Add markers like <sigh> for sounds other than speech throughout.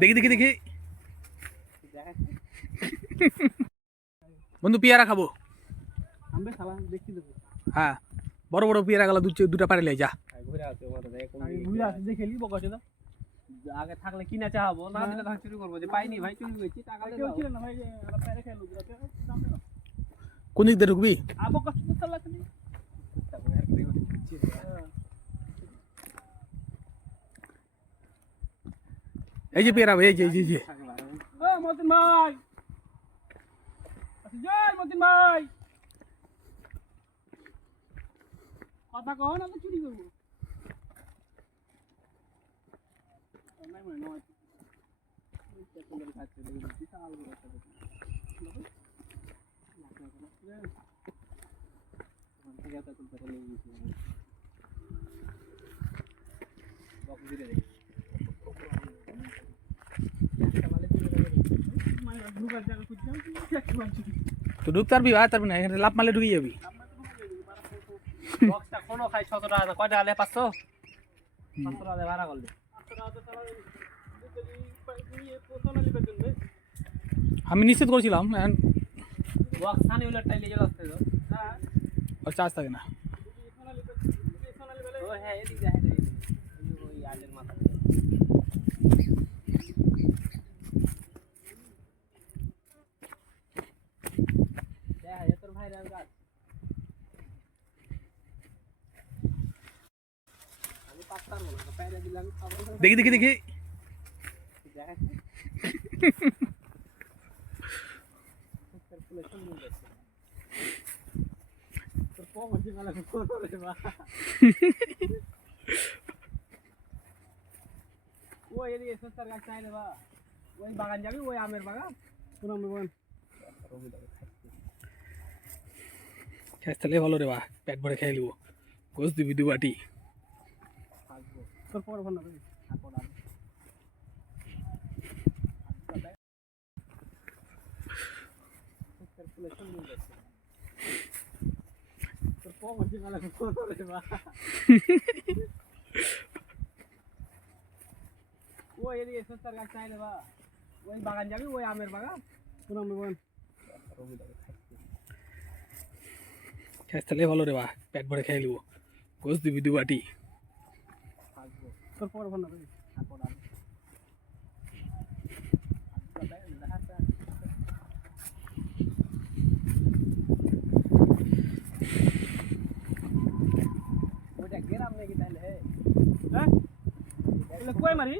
দেখি দেখি দেখি। বন্ধু পিয়ারা খাব। হ্যাঁ। বড় বড় পেয়ারা গেল দুটা পারে যা ঘুরে আসছে আগে দেখে নিব কছে তো আগে থাকলে কিনা চাহাবো না দিলে তখন চুরি করব যে পাইনি ভাই চুরি করেছি টাকা কেউ। ছিল না কোন দিক দিয়ে ঢুকবি? আবো কষ্ট তো চালা খালি তারপরে আর করে করে দিচ্ছি। এই যে পেয়ারা এই যে এই যে, মতিন ভাই। আচ্ছা জয় মতিন ভাই। কথা কও না তো চুরি করব। নাই মনে নয় সুন্দর খাচ্ছে, দেখি বিশাল বড় একটা দেখি। ওখান থেকে এত তুলতে পারলে এই দিছি আমি। বক্স দিলে দেখি। একটা মালে তুলে দেবে দেখি। মানে ঢুকার জায়গা খুঁজছিলাম একটু আনছি তো ঢুকতে পারবি ভাই তারপর না এখানে লাভ মারলে ঢুকে যাবি বক্সটা কোনো খাই সতেরো টাকা কয় টাকা নেয় পাঁচশো? পাঁচশো টাকা দিয়ে ভাড়া করলে। আমি নিশ্চিত করেছিলাম এখন বক্স সানি উলের টাইলে চলে আসতে তো ওর চার্জ থাকে না। ও হ্যাঁ এদিক যায় এদিক যায়। ওই যে ওই আলের মাথা দেখা যায় তোর ভাইরাল গাছ আমি পাত্তার বলো না পায়রা দিলাম খাবার দেখি দেখি দেখি দেখা ফুলে সুন্দর দেখছে তোর কম হচ্ছে মেলা করে বা ওই এদিকে সস্তার গাছ চাই বা ওই বাগান যাবি ওই আমের বাগান পুরাম বাগান খেয়ে তাহলে ভালো রে বা পেট ভরে খেয়ে নিবো গোস দিবি দু তোর পর করে ওই এদিকে সস্তার গাছ চাই বা। ওই বাগান যাবি, ওই আমের বাগান? পুরাম বাগান। খেয়ে তাহলে ভালো রে বা, পেট ভরে খেয়ে নিবো। গোস দিবি দু বাটি। থাকব তোর পর ভালো ভাই তারপর আমি ওটা গেরাম নাকি তাহলে হ্যাঁ এগুলো কই মারি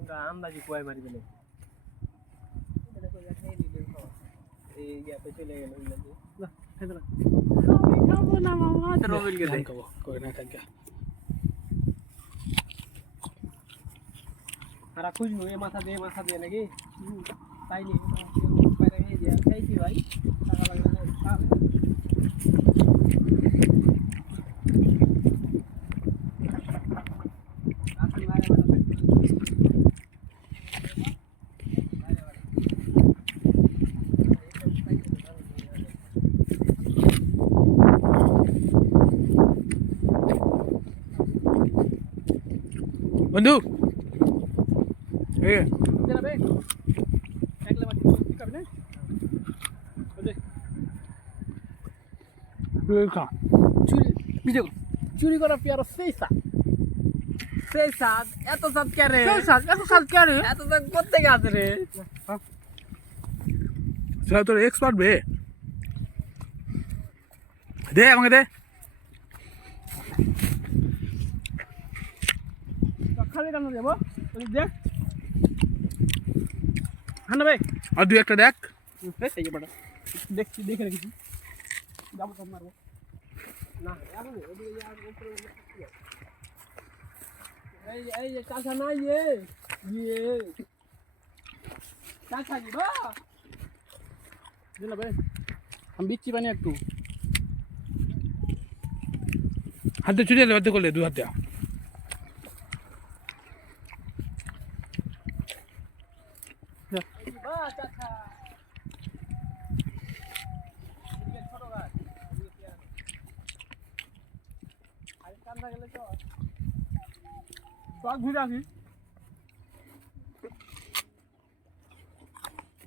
ওটা আন্দাজি কুয়াই মারি দিলে এই গ্যাপে চলে গেল না খেতে না খাব না মামা রবিল গেলে ধান খাব কই না খাই আর খুঁজবো এ মাথা দিয়ে মাথা দিয়ে নাকি তাই নি বাইরে নিয়ে যা খাইছি ভাই টাকা লাগবে না খাবে আসুন বাইরে বাইরে থাকতে বন্ধু এই যাবে একলে মাটি কাবি না ওই খা চুরি করা পেয়ারা সেই সাত সেই সাদ এত সাদ কে রে? সেই সাত এত সাত কে রে? এত সাদ কোথেকে আছে রে? সেটা তোর এক্সপার্ট বে। দে আমাকে দে। খালি কেন যাব দেখ হ্যাঁ না ভাই আর দুই একটা দেখ এই যে বাটা দেখছি দেখে রেখেছি যাব সব মারবো না এখন ওদিকে যা উপরে এই যে- এই যে চাষা নাই ইয়ে ইয়ে চাষা কি বা দিন ভাই আমি বিচ্ছি বানি একটু হাতে চুরি বাধ্য করলে দু হাতে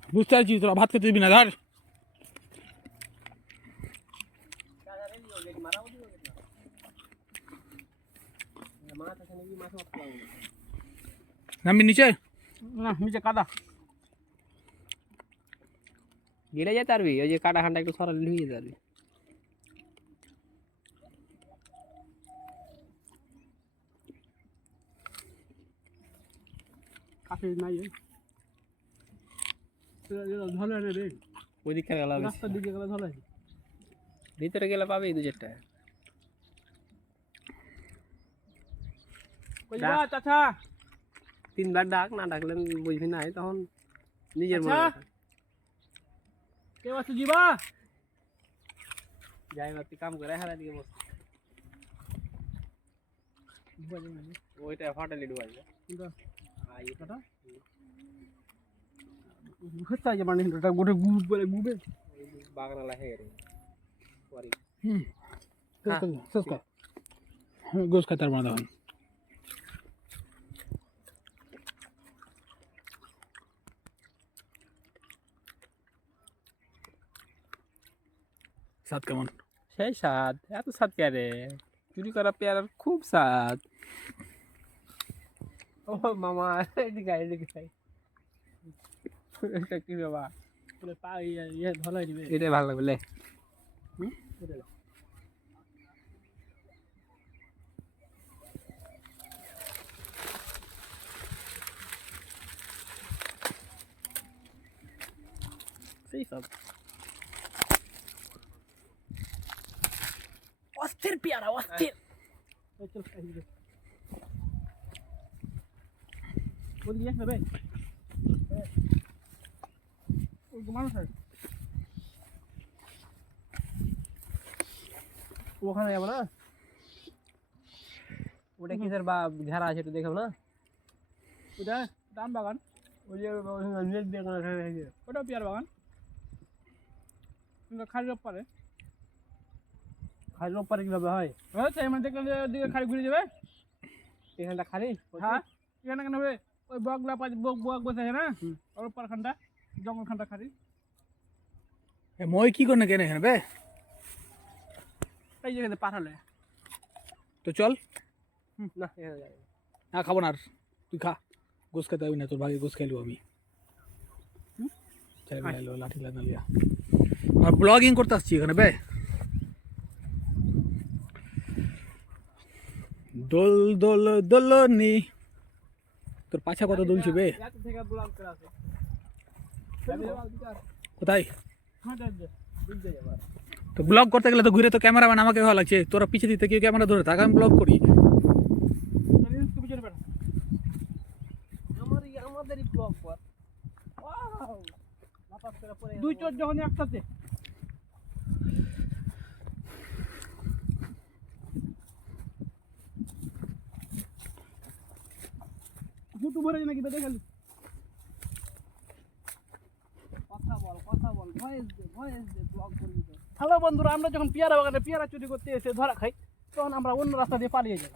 বুঝতে পারছি তোরা ভাত খেতে দিবি না ধর। নামবি নিচে? না নিচে কাদা। গেলে যেতে পারবি ওই যে কাটা খানটা একটু সরালে নিয়ে যেতে পারবি। কাছে নাই। এরা রে রে। ওই গেলে রাস্তার দিকে গেলে ধলে ভিতরে গেলে পাবি দু চারটা। চাচা। তিনবার ডাক না ডাকলে বুঝবি না তখন নিজের মনে। কেউ আছে জিবা? যাই বা তুই কাম করে হারা দিকে বস। ওইটা হোটেলে ডুবাই ঘুরতে আছে মানে গোটে গুব বলে গুবে বাগানালা হয়ে পরে হুম। হ্যাঁ। হ্যাঁ, গোস খাতার বাঁধা হন সাত কেমন? সেই স্বাদ এত স্বাদ পেয়ারে চুরি করা পেয়ারার খুব স্বাদ। ও মামা এদিকে আয়, এদিকে আয়। এটা কি বাবা বলে পা ইয়ে ইয়ে ধলাই দিবে এটাই ভালো লাগবে লে সেই সব অস্থির পেয়ারা অস্থির এই চল এই দিকে। ওদিকে যাস না বে? ওই মানুষ আছে ওখানে যাব না? ওটা কিসের বা ঘেরা আছে একটু দেখাও না? ওটা দাম বাগান। ওই যে নেট ঘেরা ওটাও পেয়ার বাগান। কিন্তু খালি রোপ পারে খালি লোক পারে কীভাবে হয়? হচ্ছে মানে দেখলে ওদিকে খালি ঘুরে যাবে। এখানটা খালি? হ্যাঁ এখানে কেন হবে? ওই বকগুলা পাঁচ বক বক বসে না? ওর পার খানটা জঙ্গল খানটা খালি। এ মই কি করে কেন এখানে বে? এই জায়গাতে পাঠালে। তো চল। না না। খাব না আর। তুই খা। গোস খেতে হবে না তোর ভাগে গোস খাইলু আমি। লাঠি লাগা লিয়া আর ব্লগিং করতে আসছি এখানে বে? দোল দোল দোলনি। তোর পাছা কত দুলছে বে। কোথায়? তো ব্লগ করতে গেলে তো ঘুরে তো ক্যামেরাম্যান আমাকে ভালো লাগছে। তোরা পিছিয়ে দিতে কেউ ক্যামেরা ধরে থাক, আমি ব্লগ করি। দুই চোর যখন একসাথে। দুটো ভরে নাকি বেঁধে গেলি হ্যালো বন্ধুরা আমরা যখন পেয়ারা বাগানে পেয়ারা চুরি করতে এসে ধরা খাই তখন আমরা অন্য রাস্তা দিয়ে পালিয়ে যাই।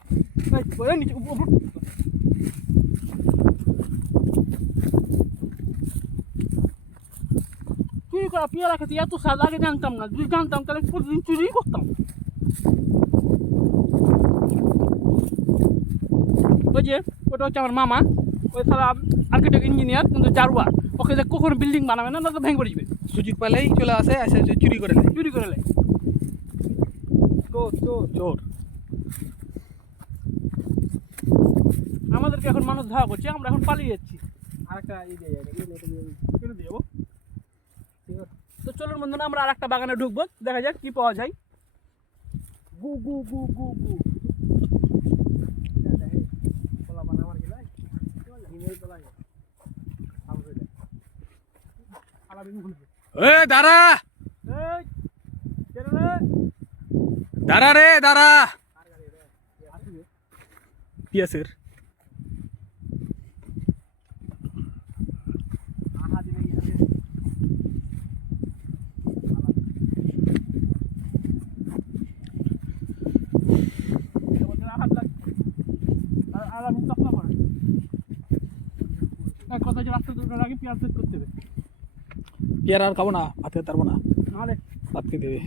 চুরি করা পেয়ারা খেতে এত স্বাদ আগে জানতাম না। যদি জানতাম তাহলে প্রতিদিন চুরি করতাম। ওই যে ওটা হচ্ছে আমার মামা। ওই সারা আর্কিটেক্ট ইঞ্জিনিয়ার কিন্তু জারুয়া। ওকে যে কখনো বিল্ডিং বানাবে না না তো ভেঙে যাবে। সুযোগ পেলেই চলে আসে এসে চুরি করে নেয়। চুরি করে নেয়। চোর চোর চোর আমাদেরকে এখন মানুষ ধাওয়া করছে আমরা এখন পালিয়ে যাচ্ছি। আরেকটা ই দিয়ে দিবি। তো চলুন বন্ধুরা আমরা আর একটা বাগানে ঢুকবো দেখা যাক কি পাওয়া যায়। গু গু গু গু গু। এ দাঁড়া? দাঁড়া রে দাঁড়া। পিয়াসের আহা দিলে কি হবে এটা বন্ধুরা হাত লাগ- আর- আর আমি চকমা করে। এক কথা হচ্ছে রাস্তা দুটোর আগে পেঁয়াজ সেট করতে হবে। পেয়ারা আর খাব না ভাত খেতে পারব না। ভাত খেতে দেবে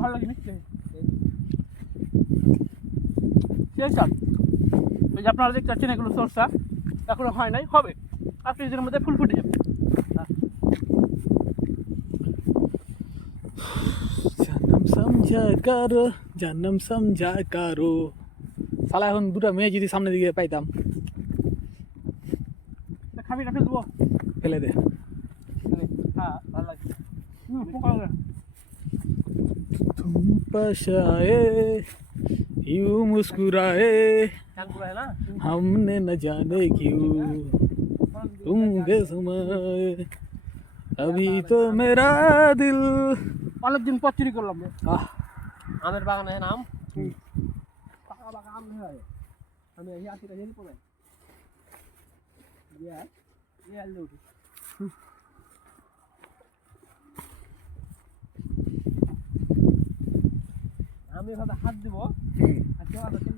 ভালো লাগে সেই সব। এই যে আপনারা দেখতে পাচ্ছেন এগুলো সরষা। এখনও হয় নাই হবে। আপনি এদের মধ্যে ফুল ফুটে যাবে। জানম সমঝা করো জানম সমঝা করো। শালা এখন দুটা মেয়ে যদি সামনে দিকে পাইতাম তা খাবি রাখে দেবো ফেলে দে হ্যাঁ ভালো লাগে হুম পোকা লাগে तुम पास आए यूं मुस्कुराए চান পুরা है ना हमने न जाने क्यों तुम के समाए अभी तो मेरा दिल অনেকদিন পর চুরি করলাম রে आह আমের বাগান है নাম পাকা পাকা আম है আমি এই আটিটা জেনে পড়াই ইয়া ইয়া লুট। আমি ভাবে হাত দেব আর কেউ বসতে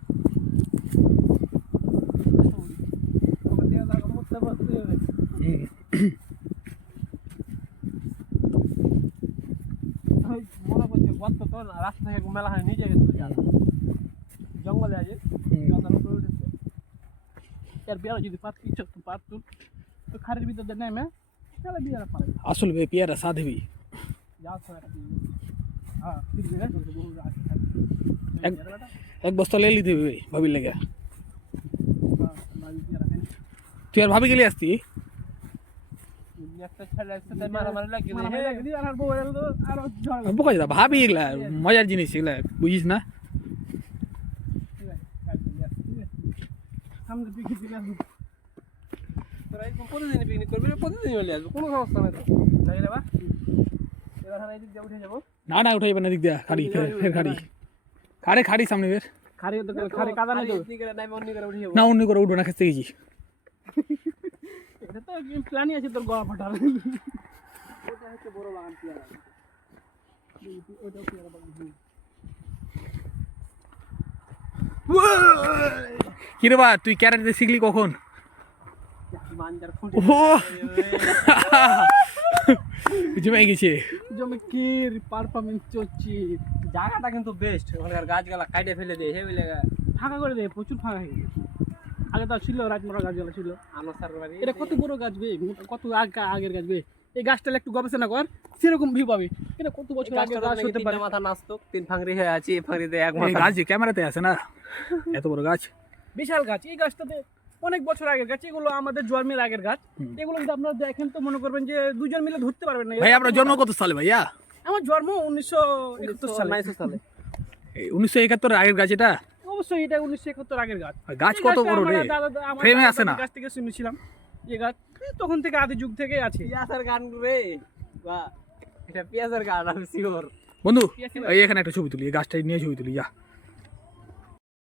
মনে করছে গর্ত তো না, রাস্তা থেকে মেলা হয় নিচে গেছে। জঙ্গলে আছে জঙ্গলের উপরে উঠেছে এর বিয়ারা যদি পাত ইচ্ছা তো পারতুন তো খারের ভিতরে নেমে তাহলে বিয়ারা পারে আসল বে পেয়ারা সাধবি যাও তো একটা দিয়ে। হ্যাঁ ঠিক আছে বহু রাস্তা থাকে। এক এক বস্তা লে লিতে হবে ভাবির লেগে হ্যাঁ বাড়ি বিয়ারা খাই তুই আর ভাবি গেলি আসতি একটা ছেলে আসছে, তাই মারামারি লাগিয়ে দেয়। মারামারি লাগিয়ে দিয়ে আর বউ এলো তো আরও ঝগড়া বোকা যেটা ভাবি এগুলা মজার জিনিস এগুলা বুঝিস না ঠিক আছে, কাল চলে আসছে, ঠিক আছে? সামনে পিছিয়ে চলে আসব। তোরা এরকম প্রতিদিনই picnic করবি, প্রতিদিনই চলে আসব, কোনো সমস্যা নাই তো। নাকি রে বা? এবার আমরা এদিক দিয়ে উঠে যাব। না না উঠাইবে না দিক দিয়া খাড়ি ফের ফের খাড়ি খাড়ে খাড়ি সামনে বের খারে তো খারে কাদা নেই তো আর এদিকে নাইবে, অন্য করে উঠে যাব। না অন্য করে উঠবো না খেতে গেছি এটা তো প্ল্যানই আছে তোর গলা ফাটার ওটা হচ্ছে বড় বাগান পেয়ারা। ওইটাও পেয়ারা বাগান হুম। কিরে বা তুই ক্যারেটে শিখলি কখন? ও <laughs> জমে গেছে। জমি কি পারফরমেন্স চলছে জায়গাটা কিন্তু বেস্ট ওখানকার গাছগুলা কাটে ফেলে দেয় হেবি লেগে ফাঁকা করে দেয় প্রচুর ফাঁকা হয়ে গেছে। আগে তো ছিল গাছগুলো ছিল। আনসার বাড়ি। এটা কত বড় গাছ বে? কত আগ- আগের গাছ বে? এই গাছটা একটু গবেষণা কর সেরকম ভিউ পাবে। এটা কত বছর আগের গাছ হতে পারে? মাথা নাচতো তিন ফাংরি হয়ে আছে এই ফাংরিতে এক এই মাথা। গাছ যে ক্যামেরাতে আছে না <laughs> এত বড় গাছ। বিশাল গাছ এই গাছটাতে অনেক বছর আগের গাছ এগুলো আমাদের জন্মের আগের গাছ। এগুলো যদি আপনারা দেখেন তো মনে করবেন যে দুজন মিলে ধরতে পারবেন না। ভাই আপনার জন্ম কত সালে ভাইয়া? আমার জন্ম উনিশশো একাত্তর সালে। নাইশো সালে। এই উনিশশো একাত্তর আগের গাছ এটা? অবশ্যই এটা উনিশশো একাত্তর আগের গাছ। গাছ কত বড় রে? ফ্রেমে আছে না? গাছ থেকে শুনেছিলাম। এই গাছ তখন থেকে আদি যুগ থেকে আছে। পিয়াসের গান রে বা এটা পিয়াসের গান আমি শিওর বন্ধু এই এখানে একটা ছবি তুলি গাছটা নিয়ে ছবি তুলি যা।